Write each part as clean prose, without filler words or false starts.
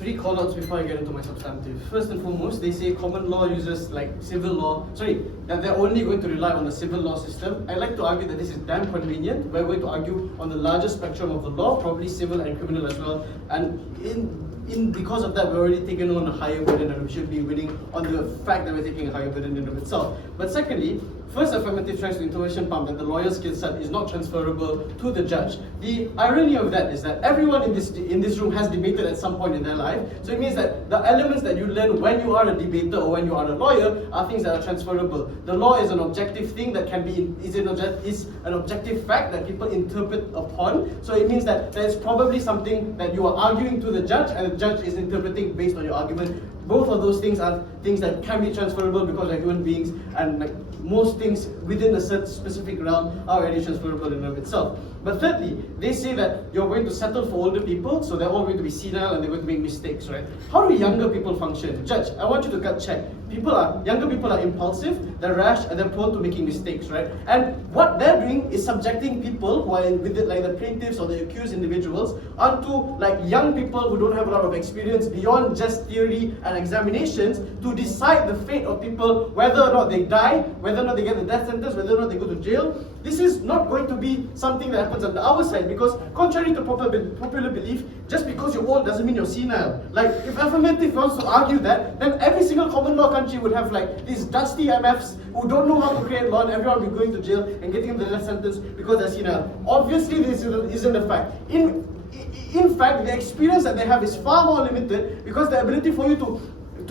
three call-outs before I get into my substantive. First and foremost, they say common law uses like civil law, that they're only going to rely on the civil law system. I like to argue that this is damn convenient. We're going to argue on the larger spectrum of the law, probably civil and criminal as well. And because of that, we're already taking on a higher burden and we should be winning on the fact that we're taking a higher burden in of itself. But secondly, first affirmative tries to intuition pump that the lawyer's skill set is not transferable to the judge. The irony of that is that everyone in this room has debated at some point in their life. So it means that the elements that you learn when you are a debater or when you are a lawyer are things that are transferable. The law is an objective thing that can be is an objective fact that people interpret upon. So it means that there is probably something that you are arguing to the judge and the judge is interpreting based on your argument. Both of those things are things that can be transferable because they're human beings, and like most things within a certain specific realm are already transferable in and of itself. But thirdly, they say that you're going to settle for older people, so they're all going to be senile and they're going to make mistakes, right? How do younger people function? Judge, I want you to gut check. Younger people are impulsive, they're rash, and they're prone to making mistakes, right? And what they're doing is subjecting people who are with it, like the plaintiffs or the accused individuals, onto like young people who don't have a lot of experience beyond just theory and examinations to decide the fate of people, whether or not they die, whether or not they get the death sentence, whether or not they go to jail. This is not going to be something that happens on the our side, because contrary to popular belief, just because you're old doesn't mean you're senile. Like, if Affirmative wants to argue that, then every single common law country would have like these dusty MFs who don't know how to create law, and everyone will be going to jail and getting the death sentence because they're senile. Obviously, this isn't a fact. In fact, the experience that they have is far more limited, because the ability for you to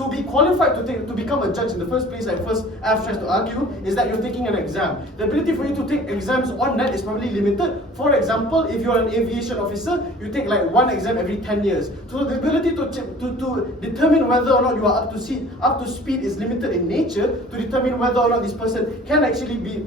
be qualified to become a judge in the first place, like first F tries to argue, is that you're taking an exam. The ability for you to take exams on that is probably limited. For example, if you're an aviation officer, you take like one exam every 10 years. So the ability to determine whether or not you are up to speed is limited in nature, to determine whether or not this person can actually be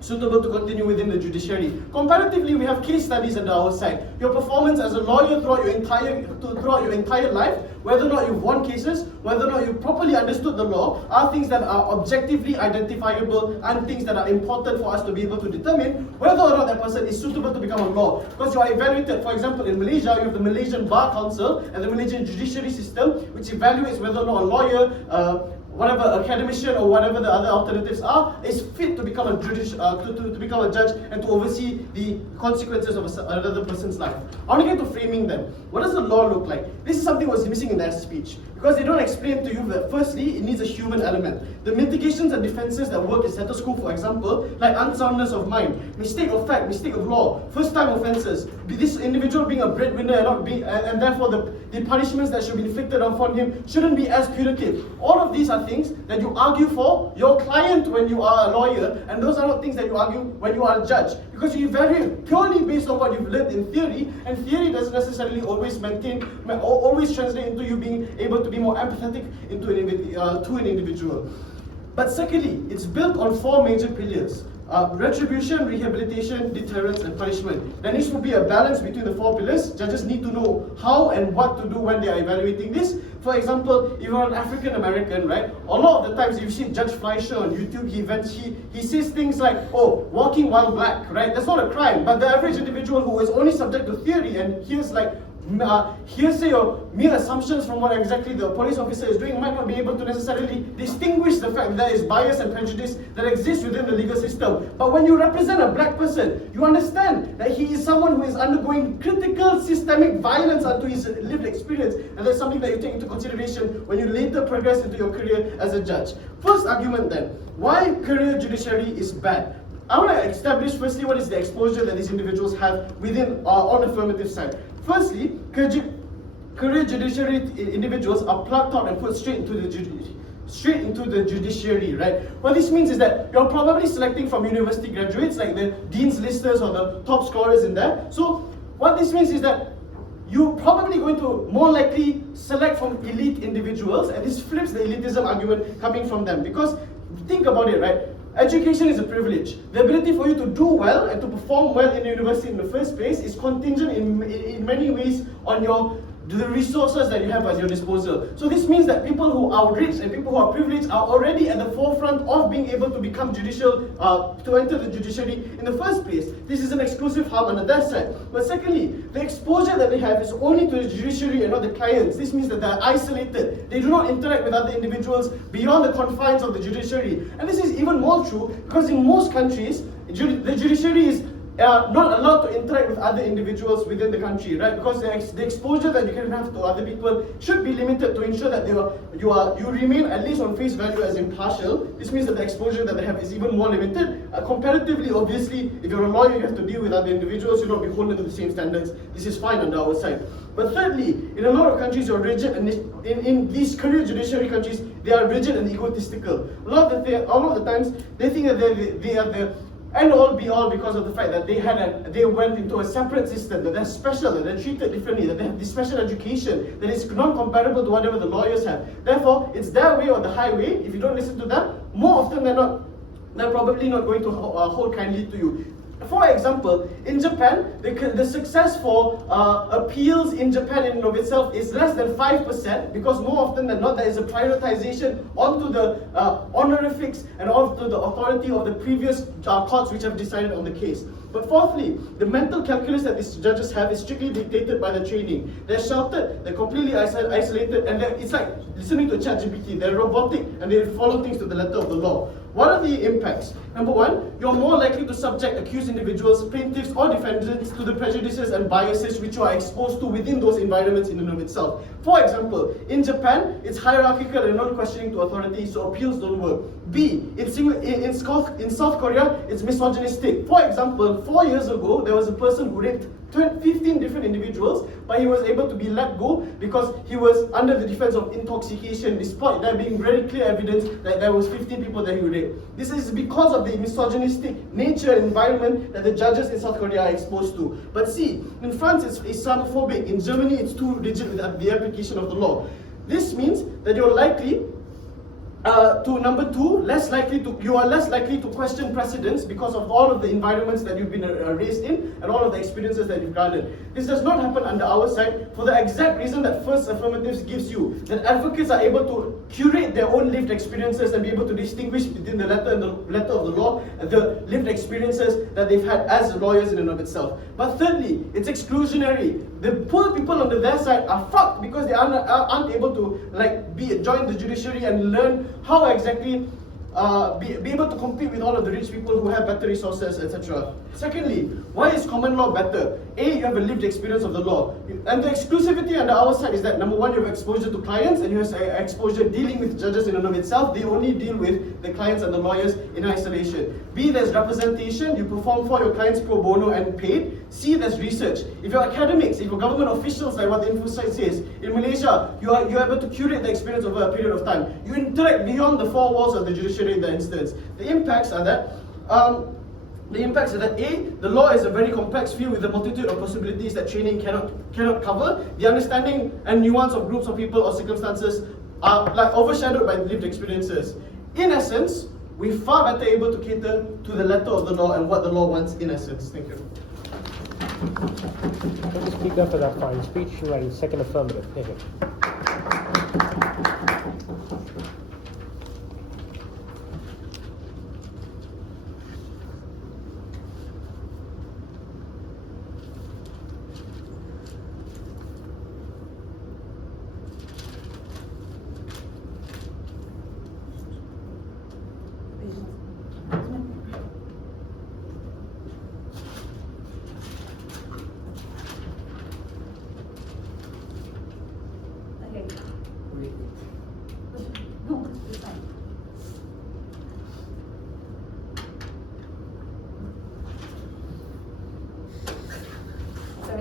suitable to continue within the judiciary. Comparatively, we have case studies on our side. Your performance as a lawyer throughout your entire life, whether or not you've won cases, whether or not you properly understood the law, are things that are objectively identifiable and things that are important for us to be able to determine whether or not that person is suitable to become a law. Because you are evaluated, for example, in Malaysia, you have the Malaysian Bar Council and the Malaysian judiciary system, which evaluates whether or not a lawyer, whatever academician or whatever the other alternatives are, is fit to become a to become a judge and to oversee the consequences of another person's life. I want to get to framing them. What does the law look like? This is something that was missing in their speech, because they don't explain to you that firstly, it needs a human element. The mitigations and defenses that work in status quo, for example, like unsoundness of mind, mistake of fact, mistake of law, first-time offences, this individual being a breadwinner and therefore the punishments that should be inflicted upon him shouldn't be as punitive. All of these are things that you argue for your client when you are a lawyer, and those are not things that you argue when you are a judge, because you evaluate purely based on what you've learned in theory, and theory doesn't necessarily always translate into you being able to be more empathetic to an individual. But secondly, it's built on four major pillars. Retribution, rehabilitation, deterrence, and punishment. There needs to be a balance between the four pillars. Judges need to know how and what to do when they are evaluating this. For example, if you're an African American, right, a lot of the times you've seen Judge Fleischer on YouTube, he says things like, oh, walking while black, right? That's not a crime. But the average individual who is only subject to theory and hears like hearsay or mere assumptions from what exactly the police officer is doing might not be able to necessarily distinguish the fact that there is bias and prejudice that exists within the legal system. But when you represent a black person, you understand that he is someone who is undergoing critical systemic violence onto his lived experience, and that's something that you take into consideration when you later progress into your career as a judge. First argument then, why career judiciary is bad. I want to establish firstly what is the exposure that these individuals have within on the affirmative side. Firstly, career judiciary individuals are plucked out and put straight into the judiciary, right? What this means is that you're probably selecting from university graduates, like the dean's listers or the top scorers in there. So what this means is that you're probably going to more likely select from elite individuals, and this flips the elitism argument coming from them. Because think about it, right? Education is a privilege. The ability for you to do well and to perform well in the university in the first place is contingent in many ways on your the resources that you have at your disposal. So this means that people who are rich and people who are privileged are already at the forefront of being able to become judicial, to enter the judiciary in the first place. This is an exclusive harm on their side. But secondly, the exposure that they have is only to the judiciary and not the clients. This means that they are isolated. They do not interact with other individuals beyond the confines of the judiciary. And this is even more true because in most countries, the judiciary is not allowed to interact with other individuals within the country, right? Because the exposure that you can have to other people should be limited to ensure that you remain at least on face value as impartial. This means that the exposure that they have is even more limited. Comparatively, obviously, if you're a lawyer, you have to deal with other individuals. You're not beholden to the same standards. This is fine on our side. But thirdly, in a lot of countries, you're rigid, and in these career judiciary countries, they are rigid and egotistical. A lot of the times, they think that they are the and all be all because of the fact that they went into a separate system, that they're special, that they're treated differently, that they have this special education that is non-comparable to whatever the lawyers have. Therefore, it's their way or the highway. If you don't listen to them, more often than not, they're probably not going to hold kindly to you. For example, in Japan, the success for appeals in Japan in and of itself is less than 5% because more often than not, there is a prioritization onto the honorifics and onto the authority of the previous courts which have decided on the case. But fourthly, the mental calculus that these judges have is strictly dictated by the training. They're sheltered, they're completely isolated, and it's like listening to a ChatGPT. They're robotic and they follow things to the letter of the law. What are the impacts? Number one, you're more likely to subject accused individuals, plaintiffs or defendants to the prejudices and biases which you are exposed to within those environments in and of itself. For example, in Japan, it's hierarchical and non-questioning to authority, so appeals don't work. B, in South Korea, it's misogynistic. For example, 4 years ago, there was a person who raped 15 different individuals, but he was able to be let go because he was under the defense of intoxication, despite there being very clear evidence that there was 15 people that he raped. This is because of the misogynistic nature and environment that the judges in South Korea are exposed to. But see, in France it's Islamophobic, in Germany it's too rigid with the application of the law. This means that you're likely number two, you are less likely to question precedents because of all of the environments that you've been raised in and all of the experiences that you've garnered. This does not happen under our side for the exact reason that first affirmatives gives you, that advocates are able to curate their own lived experiences and be able to distinguish between the letter and the letter of the law and the lived experiences that they've had as lawyers in and of itself. But thirdly, it's exclusionary. The poor people on their side are fucked because they aren't able to join the judiciary and learn how exactly be able to compete with all of the rich people who have better resources, etc. Secondly, why is common law better? A, you have a lived experience of the law. And the exclusivity under our side is that number one, you have exposure to clients and you have exposure dealing with judges in and of itself. They only deal with the clients and the lawyers in isolation. B, there's representation. You perform for your clients pro bono and paid. C, there's research. If you're academics, if you're government officials, like what the info site says, in Malaysia, you're able to curate the experience over a period of time. You interact beyond the four walls of the judiciary in that instance. The impacts are that A, the law is a very complex field with a multitude of possibilities that training cannot cover. The understanding and nuance of groups of people or circumstances are overshadowed by lived experiences. In essence, we're far better able to cater to the letter of the law and what the law wants in essence. Thank you. Thank the Speaker for that fine speech and second affirmative. Thank you.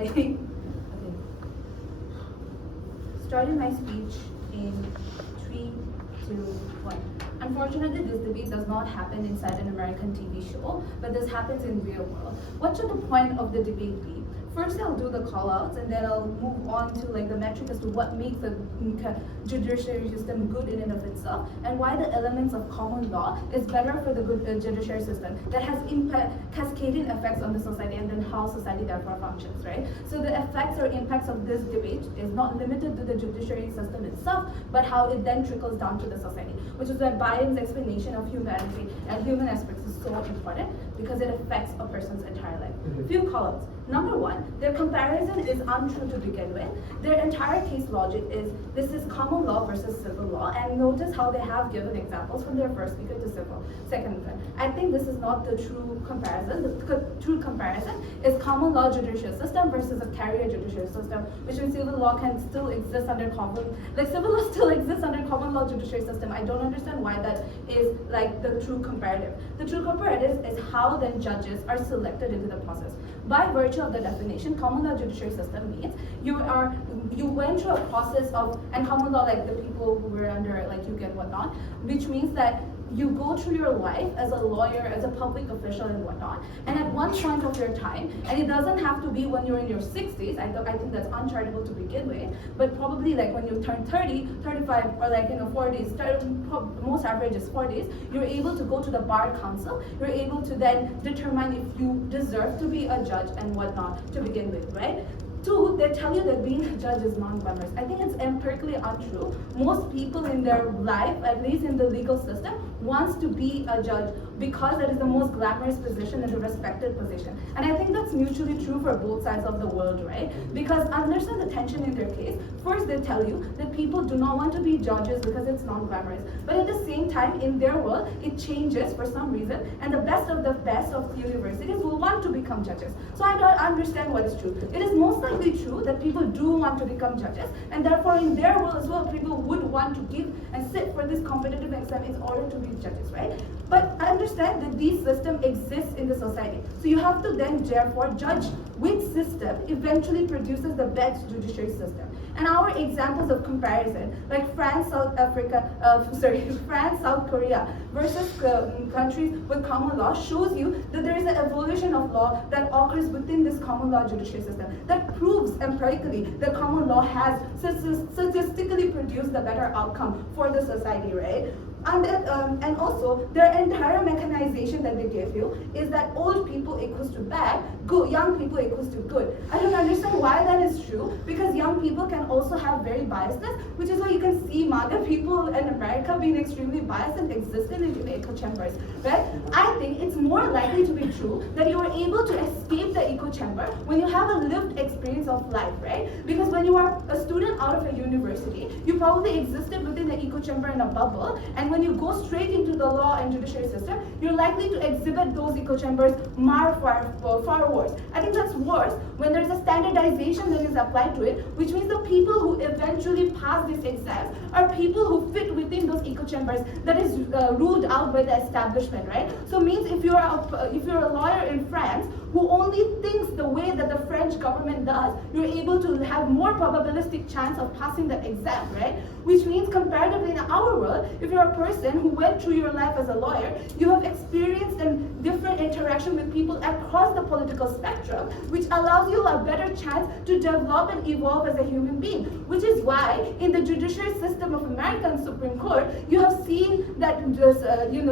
Okay. Starting my speech in 3, 2, 1. Unfortunately, this debate does not happen inside an American TV show, but this happens in real world. What should the point of the debate be? First, I'll do the call-outs, and then I'll move on to like the metric as to what makes the judiciary system good in and of itself, and why the elements of common law is better for the good judiciary system that has cascading effects on the society, and then how society therefore functions, right? So the effects or impacts of this debate is not limited to the judiciary system itself, but how it then trickles down to the society, which is why Byron's explanation of humanity and human aspects is so important, because it affects a person's entire life. Few call-outs. Number one, their comparison is untrue to begin with. Their entire case logic is this is common law versus civil law, and notice how they have given examples from their first speaker to civil, second one. I think this is not the true comparison. The true comparison is common law judicial system versus a carrier judicial system, which means civil law can still exist under civil law still exists under common law judiciary system. I don't understand why that is like the true comparative. The true comparative is how then judges are selected into the process. By virtue of the definition, common law judiciary system means you went through a process of, and common law, like the people who were under like UK and whatnot, which means that you go through your life as a lawyer, as a public official and whatnot, and at one point of your time, and it doesn't have to be when you're in your 60s, I think that's uncharitable to begin with, but probably like when you turn 30, 35, or like 40s, most average is 40s, you're able to go to the bar council, you're able to then determine if you deserve to be a judge and whatnot to begin with, right? Two, they tell you that being a judge is non-glamorous. I think it's empirically untrue. Most people in their life, at least in the legal system, wants to be a judge because that is the most glamorous position and a respected position. And I think that's mutually true for both sides of the world, right? Because understand the tension in their case. First, they tell you that people do not want to be judges because it's non-glamorous. But at the same time, in their world, it changes for some reason, and the best of universities will want to become judges. So I don't understand what is true. It is most likely true that people do want to become judges, and therefore in their world as well, people would want to give and sit for this competitive exam in order to be judges, right? But I understand that these systems exist in the society. So you have to then therefore judge which system eventually produces the best judiciary system. And our examples of comparison, like France, South Korea versus countries with common law, shows you that there is an evolution of law that occurs within this common law judiciary system that proves empirically that common law has statistically produced the better outcome for the society, right? And also, their entire mechanization that they give you is that old people equals to bad, good, young people equals to good. I don't understand why that is true, because young people can also have very biasness, which is why you can see MAGA people in America being extremely biased and existing in echo chambers, right? I think it's more likely to be true that you are able to escape the echo chamber when you have a lived experience of life, right? Because when you are a student out of a university, you probably existed within the echo chamber in a bubble, and when you go straight into the law and judiciary system, you're likely to exhibit those echo chambers far worse. I think that's worse when there's a standardization that is applied to it, which means the people who eventually pass these exams are people who fit within those echo chambers that is ruled out by the establishment, right? So means if you're a lawyer in France who only thinks the way that the French government does, you're able to have more probabilistic chance of passing the exam, right? Which means comparatively in our world, if you're a person who went through your life as a lawyer, you have experienced a different interaction with people across the political spectrum, which allows you a better chance to develop and evolve as a human being. Which is why in the judiciary system of America and Supreme Court, you have seen that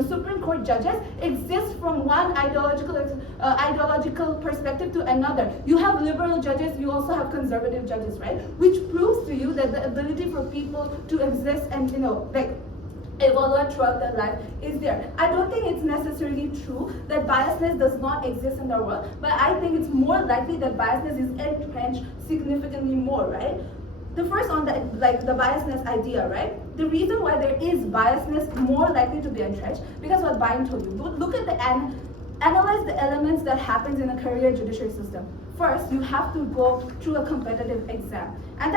Supreme Court judges exist from one ideological perspective to another. You have liberal judges, you also have conservative judges, right? Which proves to you that the ability for people to exist and evolve throughout their life is there. I don't think it's necessarily true that biasness does not exist in the world, but I think it's more likely that biasness is entrenched significantly more, right? The first on the biasness idea, right? The reason why there is biasness more likely to be entrenched, because what Brian told you, look at analyze the elements that happens in a career judiciary system. First, you have to go through a competitive exam. And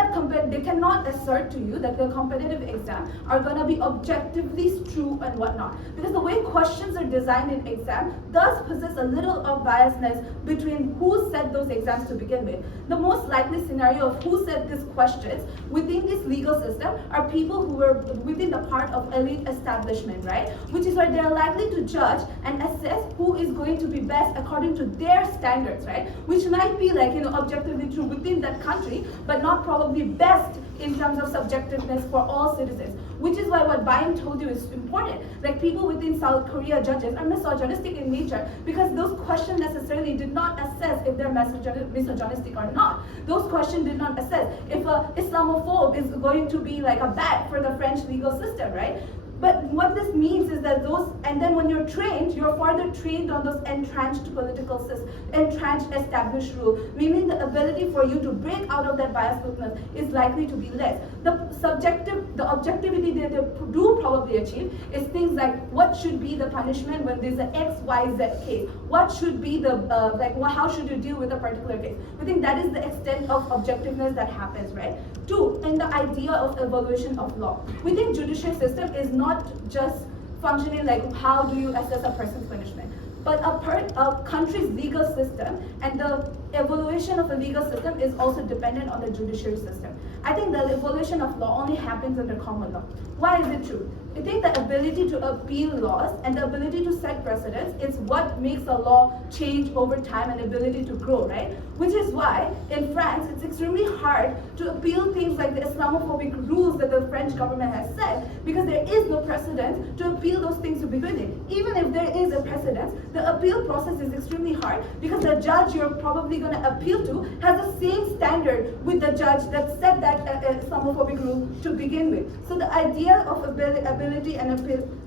they cannot assert to you that the competitive exam are going to be objectively true and whatnot. Because the way questions are designed in exam does possess a little of biasness between who set those exams to begin with. The most likely scenario of who set these questions within this legal system are people who were within the part of elite establishment, right? Which is why they are likely to judge and assess who is going to be best according to their standards, right? Which might might be like, objectively true within that country, but not probably best in terms of subjectiveness for all citizens. Which is why what Ibrahim told you is important. Like people within South Korea judges are misogynistic in nature because those questions necessarily did not assess if they're misogynistic or not. Those questions did not assess if a Islamophobe is going to be like a bat for the French legal system, right? But what this means is that and then when you're trained, you're further trained on those entrenched political systems, entrenched established rule, meaning the ability for you to break out of that biasness is likely to be less. The objectivity that they do probably achieve is things like what should be the punishment when there's an X, Y, Z case? What should be how should you deal with a particular case? We think that is the extent of objectiveness that happens, right? Two, in the idea of evaluation of law. We think judicial system is not just functioning like how do you assess a person's punishment, but a country's legal system and the evaluation of a legal system is also dependent on the judiciary system. I think the evaluation of law only happens under common law. Why is it true? I think the ability to appeal laws and the ability to set precedents is what makes a law change over time and ability to grow, right? Which is why in France it's extremely hard to appeal things like the Islamophobic rules that the French government has set because there is no precedent to appeal those things to begin with. Even if there is a precedent, the appeal process is extremely hard because the judge you're probably going to appeal to has the same standard with the judge that set that Islamophobic rule to begin with. So the idea of ability and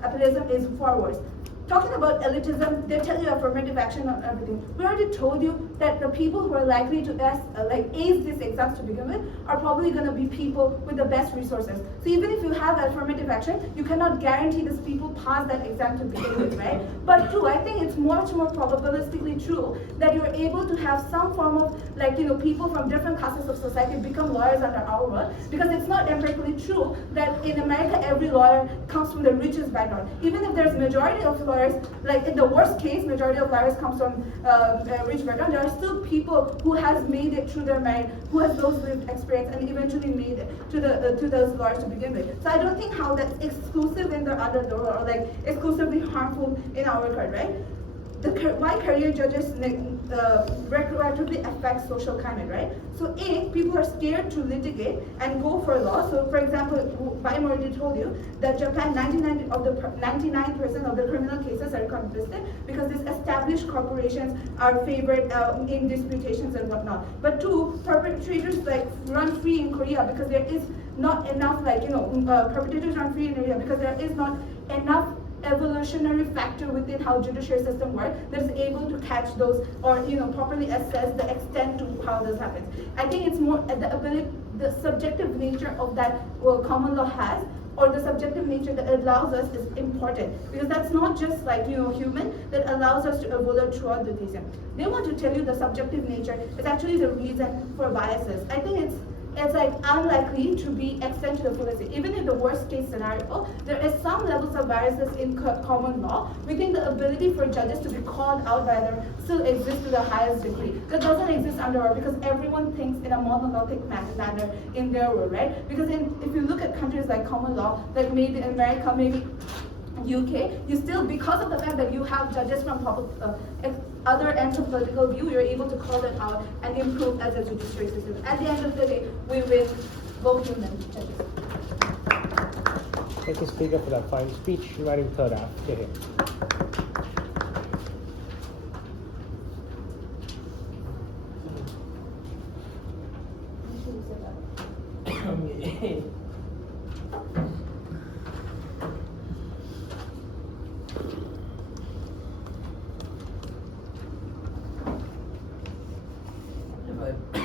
appealism is far worse. Talking about elitism, they tell you affirmative action on everything. We already told you that the people who are likely to ace these exams to begin with are probably going to be people with the best resources. So even if you have affirmative action, you cannot guarantee these people pass that exam to begin with, right? But two, I think it's much more probabilistically true that you're able to have some form of people from different classes of society become lawyers under Arwaa, because it's not empirically true that in America every lawyer comes from the richest background. Even if there's majority of lawyers, like in the worst case, majority of lawyers comes from rich background, there are still people who has made it through their merit, who has those lived experience and eventually made it to those lawyers to begin with. So I don't think how that's exclusive in the other door or like exclusively harmful in our record, right? Why career judges retroactively affect social climate, right? So A, people are scared to litigate and go for law. So for example, Ibrahim already told you that Japan, 99% of the criminal cases are contested because these established corporations are favored in disputations and whatnot. But two, perpetrators run free in Korea because there is not enough perpetrators run free in Korea because there is not enough evolutionary factor within how judiciary system works that is able to catch those or properly assess the extent to how this happens. I think it's more the subjective nature of that common law has, or the subjective nature that allows us is important, because that's not just human that allows us to evolve throughout the theism. They want to tell you the subjective nature is actually the reason for biases. I think it's unlikely to be extended to the fullest. Even in the worst case scenario, there is some levels of biases in common law. We think the ability for judges to be called out by them still exists to the highest degree. That doesn't exist under Arwaa because everyone thinks in a monolithic manner in their world, right? Because if you look at countries like common law, like maybe America, maybe UK, you still, because of the fact that you have judges from other ends of political view, you're able to call them out and improve as a judiciary system. At the end of the day, we win both human judges. Thank you, Speaker, for that fine speech. Writing third half. Here.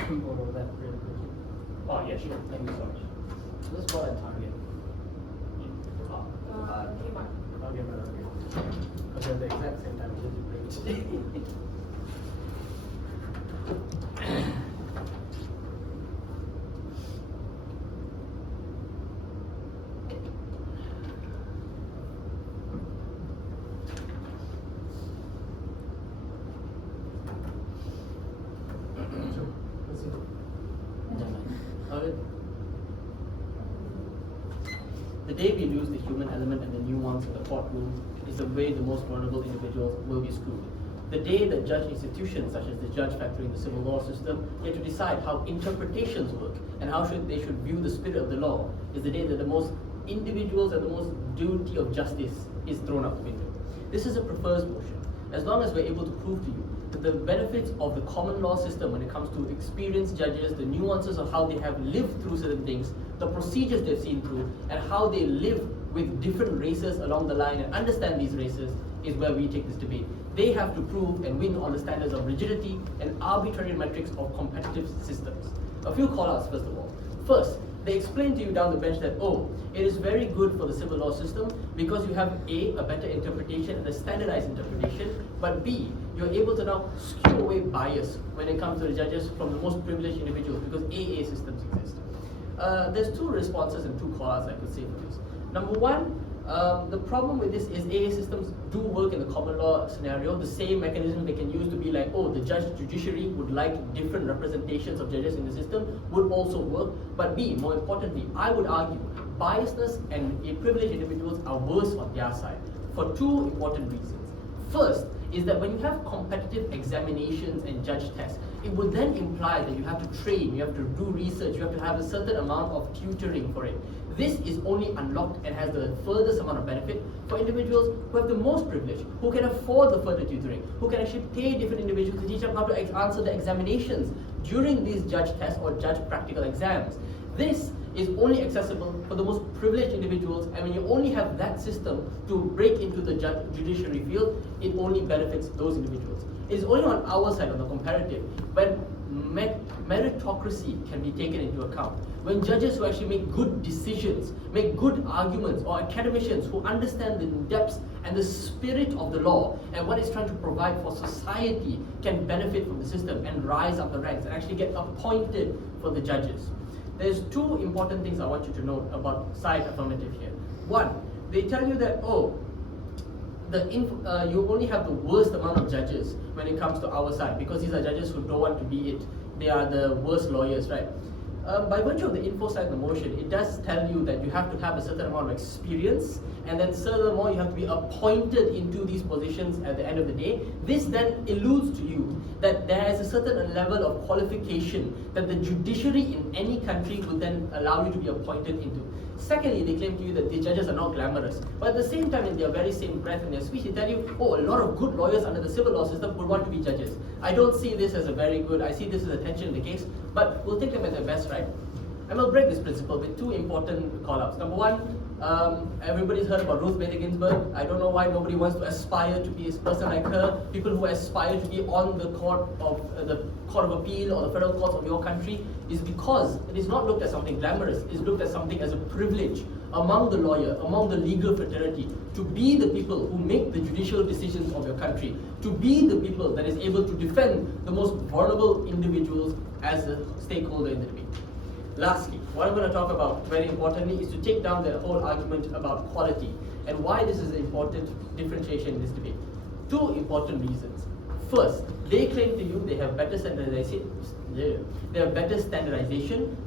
Borrow that really quickly. Oh, yeah, sure. Thank you so much. This is what I target. Kmart. Okay, but okay. Okay, at the exact same time, this is great. The day we lose the human element and the nuance of the courtroom is the way the most vulnerable individuals will be screwed. The day that judge institutions, such as the judge factor in the civil law system, get to decide how interpretations work and how they should view the spirit of the law, is the day that the most individuals and the most duty of justice is thrown out the window. This is a preferred motion. As long as we're able to prove to you that the benefits of the common law system when it comes to experienced judges, the nuances of how they have lived through certain things, the procedures they've seen through, and how they live with different races along the line and understand these races, is where we take this debate. They have to prove and win on the standards of rigidity and arbitrary metrics of competitive systems. A few call-outs first of all. First, they explain to you down the bench that, oh, it is very good for the civil law system because you have A, a better interpretation and a standardized interpretation, but B, you're able to now skew away bias when it comes to the judges from the most privileged individuals because AA systems exist. There's two responses and two call-outs I could say for this. Number one, the problem with this is AA systems do work in the common law scenario. The same mechanism they can use to be like, oh, the judiciary would like different representations of judges in the system would also work. But B, more importantly, I would argue biasness and privileged individuals are worse on their side for two important reasons. First is that when you have competitive examinations and judge tests, it would then imply that you have to train, you have to do research, you have to have a certain amount of tutoring for it. This is only unlocked and has the furthest amount of benefit for individuals who have the most privilege, who can afford the further tutoring, who can actually pay different individuals to teach them how to answer the examinations during these judge tests or judge practical exams. This is only accessible for the most privileged individuals, and when you only have that system to break into the judiciary field, it only benefits those individuals. It is only on our side, on the comparative, when meritocracy can be taken into account. When judges who actually make good decisions, make good arguments, or academicians who understand the depths and the spirit of the law and what it's trying to provide for society can benefit from the system and rise up the ranks and actually get appointed for the judges. There's two important things I want you to note about side affirmative here. One, they tell you that, oh, you only have the worst amount of judges when it comes to our side because these are judges who don't want to be it. They are the worst lawyers, right? By virtue of the info side of the motion, it does tell you that you have to have a certain amount of experience, and then furthermore, you have to be appointed into these positions at the end of the day. This then alludes to you that there is a certain level of qualification that the judiciary in any country will then allow you to be appointed into. Secondly, they claim to you that the judges are not glamorous, but at the same time, in their very same breath in their speech, they tell you, oh, a lot of good lawyers under the civil law system would want to be judges. I don't see this as a very good, I see this as a tension in the case, but we'll take them at their best, right? And we'll break this principle with two important call-outs. Number one, everybody's heard about Ruth Bader Ginsburg. I don't know why nobody wants to aspire to be a person like her. People who aspire to be on the court of appeal or the federal courts of your country is because it is not looked at something glamorous. It is looked at something as a privilege among the lawyer, among the legal fraternity, to be the people who make the judicial decisions of your country, to be the people that is able to defend the most vulnerable individuals as a stakeholder in the debate. Lastly, what I'm going to talk about very importantly is to take down the whole argument about quality and why this is an important differentiation in this debate. Two important reasons. First, they claim to you they have better standardization,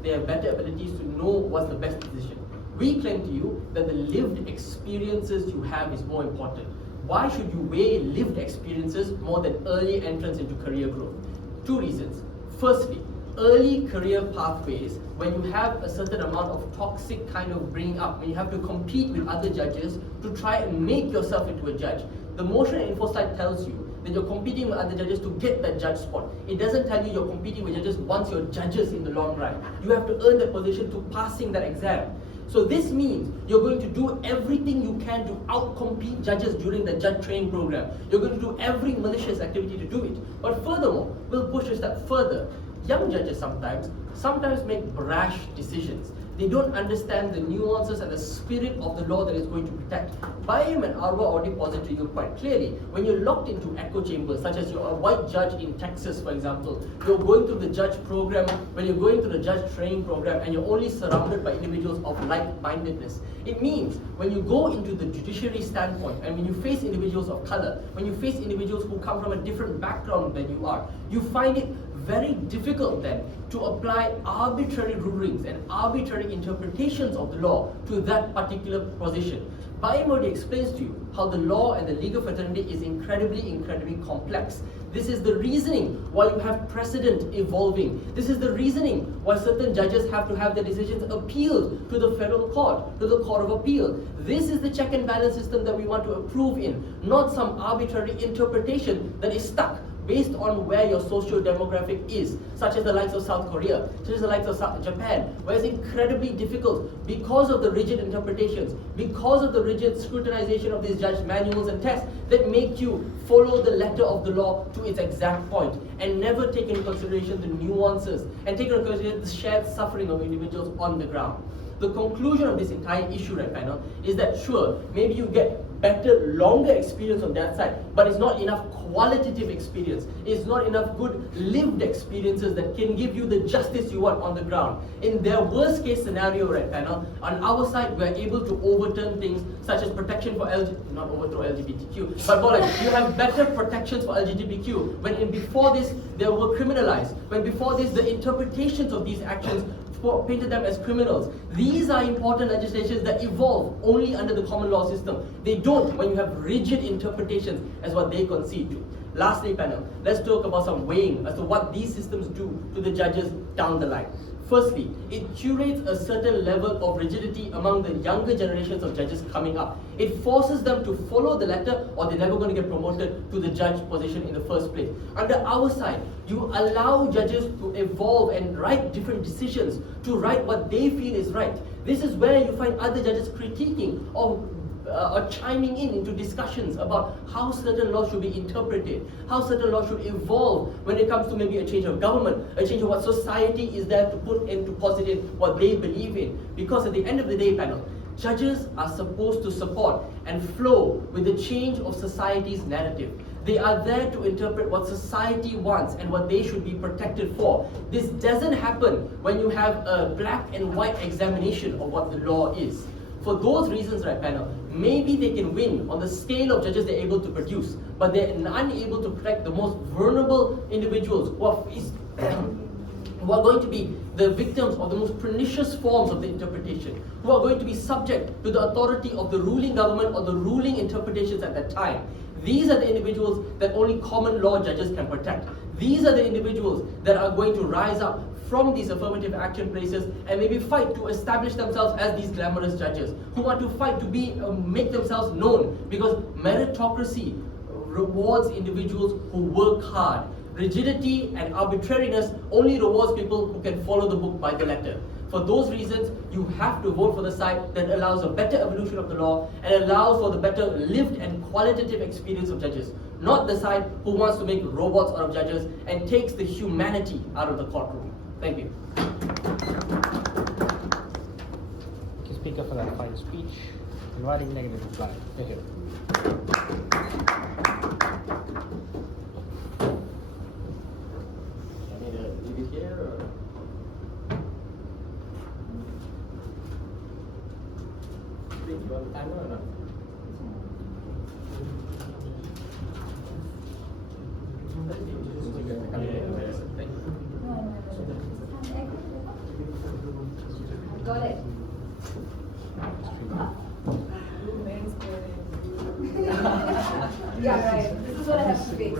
they have better abilities to know what's the best decision. We claim to you that the lived experiences you have is more important. Why should you weigh lived experiences more than early entrance into career growth? Two reasons. Firstly, early career pathways, when you have a certain amount of toxic kind of bringing up, when you have to compete with other judges to try and make yourself into a judge, the motion and info slide tells you that you're competing with other judges to get that judge spot. It doesn't tell you you're competing with judges once you're judges in the long run. You have to earn that position to passing that exam. So this means you're going to do everything you can to outcompete judges during the judge training program. You're going to do every malicious activity to do it. But furthermore, we'll push a step further. Young judges sometimes make brash decisions. They don't understand the nuances and the spirit of the law that is going to protect. Ibrahim and Arwaa already posited to you quite clearly. When you're locked into echo chambers, such as you're a white judge in Texas, for example, you're going through the judge program, when you're going through the judge training program, and you're only surrounded by individuals of like-mindedness. It means when you go into the judiciary standpoint, and when you face individuals of color, when you face individuals who come from a different background than you are, you find it very difficult then to apply arbitrary rulings and arbitrary interpretations of the law to that particular position. Ibrahim already explains to you how the law and the legal fraternity is incredibly complex. This is the reasoning why you have precedent evolving. This is the reasoning why certain judges have to have their decisions appealed to the federal court, to the court of appeal. This is the check and balance system that we want to approve in, not some arbitrary interpretation that is stuck based on where your socio-demographic is, such as the likes of South Korea, such as the likes of Japan, where it's incredibly difficult because of the rigid interpretations, because of the rigid scrutinization of these judge manuals and tests that make you follow the letter of the law to its exact point and never take into consideration the nuances and take into consideration the shared suffering of individuals on the ground. The conclusion of this entire issue, right, panel, is that sure, maybe you get better, longer experience on that side, but it's not enough qualitative experience. It's not enough good lived experiences that can give you the justice you want on the ground. In their worst case scenario, right, panel, on our side, we're able to overturn things such as protection for not overthrow LGBTQ, but more like you have better protections for LGBTQ, when before this, they were criminalized. When before this, the interpretations of these actions painted them as criminals. These are important legislations that evolve only under the common law system. They don't when you have rigid interpretations as what they concede to. Lastly, panel, let's talk about some weighing as to what these systems do to the judges down the line. Firstly, it curates a certain level of rigidity among the younger generations of judges coming up. It forces them to follow the letter or they're never going to get promoted to the judge position in the first place. Under our side, you allow judges to evolve and write different decisions, to write what they feel is right. This is where you find other judges critiquing or chiming into discussions about how certain laws should be interpreted, how certain laws should evolve when it comes to maybe a change of government, a change of what society is there to put into positive what they believe in. Because at the end of the day, panel, judges are supposed to support and flow with the change of society's narrative. They are there to interpret what society wants and what they should be protected for. This doesn't happen when you have a black and white examination of what the law is. For those reasons, right, panel, maybe they can win on the scale of judges they're able to produce, but they're unable to protect the most vulnerable individuals who are going to be the victims of the most pernicious forms of the interpretation, who are going to be subject to the authority of the ruling government or the ruling interpretations at that time. These are the individuals that only common law judges can protect. These are the individuals that are going to rise up from these affirmative action places and maybe fight to establish themselves as these glamorous judges, who want to fight to make themselves known, because meritocracy rewards individuals who work hard. Rigidity and arbitrariness only rewards people who can follow the book by the letter. For those reasons, you have to vote for the side that allows a better evolution of the law and allows for the better lived and qualitative experience of judges, not the side who wants to make robots out of judges and takes the humanity out of the courtroom. Thank you. Thank you, Speaker, for that fine speech. Inviting negative reply. Thank you. I need to leave it here or? Do you want the timer or not? Thank you. Got it. Yeah, right. This is what I have to face.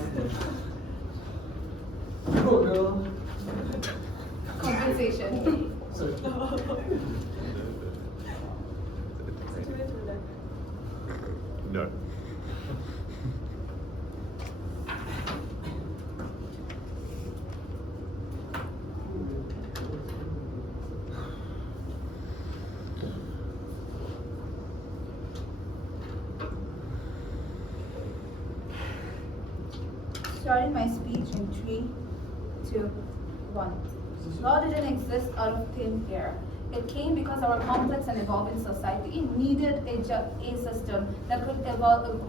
Go, girl. Compensation. Sorry. No. Starting my speech in 3, 2, 1. Law didn't exist out of thin air. It came because our complex and evolving society needed a system that could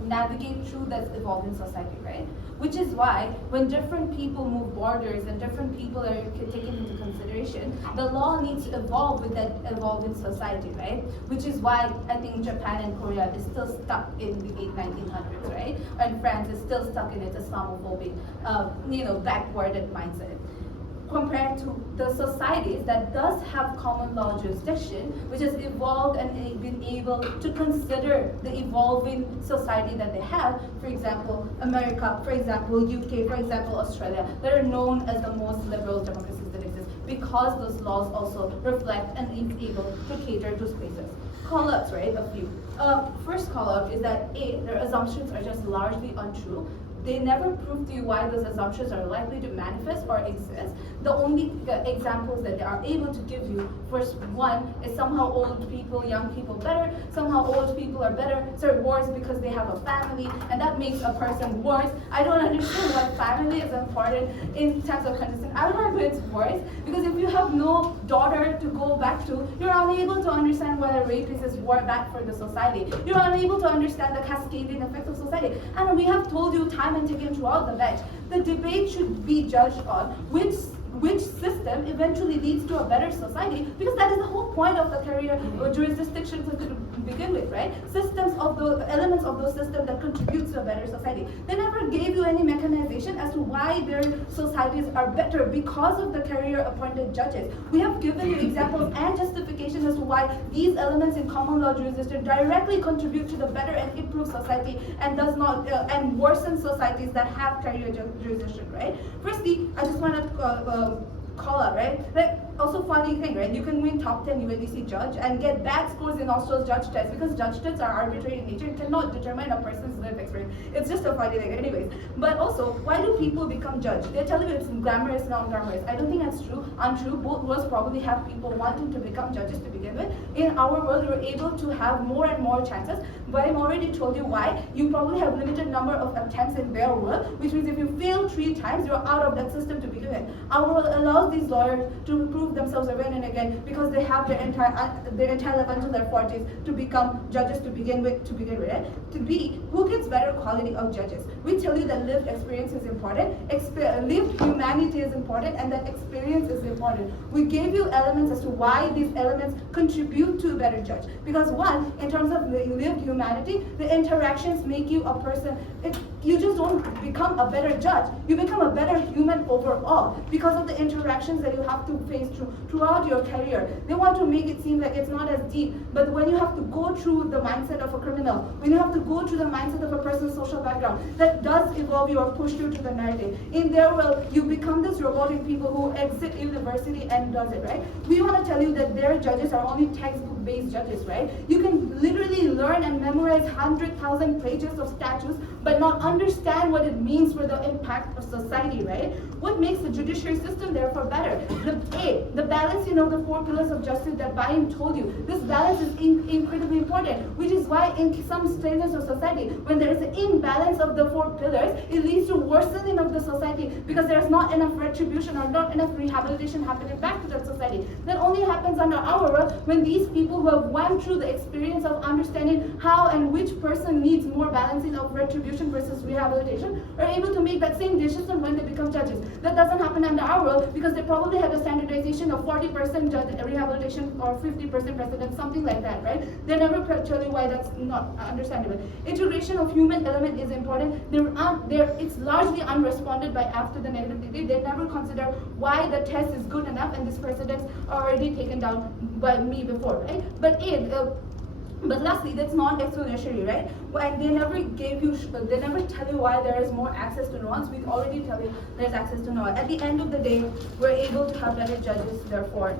navigate through that evolving society, right? Which is why when different people move borders and different people are taken into consideration, the law needs to evolve with that evolving society, right? Which is why I think Japan and Korea is still stuck in the 1900s, right? And France is still stuck in its Islamophobic, backwarded mindset. compared to the societies that does have common law jurisdiction, which has evolved and been able to consider the evolving society that they have. For example, America, for example, UK, for example, Australia, that are known as the most liberal democracies that exist, because those laws also reflect and is able to cater to spaces. Call-outs, right? A few. First call-out is that A, their assumptions are just largely untrue. They never prove to you why those assumptions are likely to manifest or exist. The only examples that they are able to give you, first one, is somehow old people, young people better, somehow old people are better, worse because they have a family, and that makes a person worse. I don't understand why family is important in terms of consistent. I would argue it's worse, because if you have no daughter to go back to, you're unable to understand why a rapist is bad for the society. You're unable to understand the cascading effects of society. And we have told you time and again throughout the bench, the debate should be judged on which system eventually leads to a better society, because that is the whole point of the career or jurisdiction to begin with, right? Systems of the elements of those systems that contribute to a better society. They never gave you any mechanization as to why their societies are better because of the career appointed judges. We have given you examples and justification as to why these elements in common law jurisdiction directly contribute to the better and improved society, and does not and worsen societies that have career jurisdiction, right? Firstly, I just want to call out, right? Like, also funny thing, right? You can win top 10 UNDC judge and get bad scores in Australs judge tests, because judge tests are arbitrary in nature. It cannot determine a person's life experience. It's just a funny thing, anyways. But also, why do people become judge? They tell you it's glamorous, non-glamorous. I don't think that's true. Untrue. Both worlds probably have people wanting to become judges to begin with. In our world, we're able to have more and more chances. But I've already told you why. You probably have limited number of attempts in their world, which means if you fail 3 times, you're out of that system to begin with. Our world allows these lawyers to prove themselves again and again, because they have their entire life until their 40s to become judges to begin with. To be, who gets better quality of judges? We tell you that lived experience is important, lived humanity is important, and that experience is important. We gave you elements as to why these elements contribute to a better judge. Because one, in terms of lived humanity, the interactions make you a person. You just don't become a better judge. You become a better human overall because of the interactions that you have to face throughout your career. They want to make it seem like it's not as deep, but when you have to go through the mindset of a criminal, when you have to go through the mindset of a person's social background, that does evolve you or push you to the narrative. In their world, you become this robotic people who exit university and does it, right? We want to tell you that their judges are only textbook-based judges, right? You can literally learn and memorize 100,000 pages of statutes, but not understand what it means for the impact of society, right? What makes the judiciary system therefore better? The balancing of the 4 pillars of justice that Ibrahim told you. This balance is incredibly important, which is why in some stages of society, when there is an imbalance of the 4 pillars, it leads to worsening of the society, because there is not enough retribution or not enough rehabilitation happening back to that society. That only happens under our world when these people who have went through the experience of understanding how and which person needs more balancing of retribution versus rehabilitation are able to make that same decision when they become judges. That doesn't happen under our world, because they probably have a standardization of 40% rehabilitation or 50% precedent, something like that, right? They never tell you why that's not understandable. Integration of human element is important. It's largely unresponded by after the negative degree. They never consider why the test is good enough and this precedents are already taken down by me before, right? But lastly, that's non-exponentiary, right? And they never tell you why there is more access to nuance. We already tell you there's access to nuance. At the end of the day, we're able to have better judges, therefore.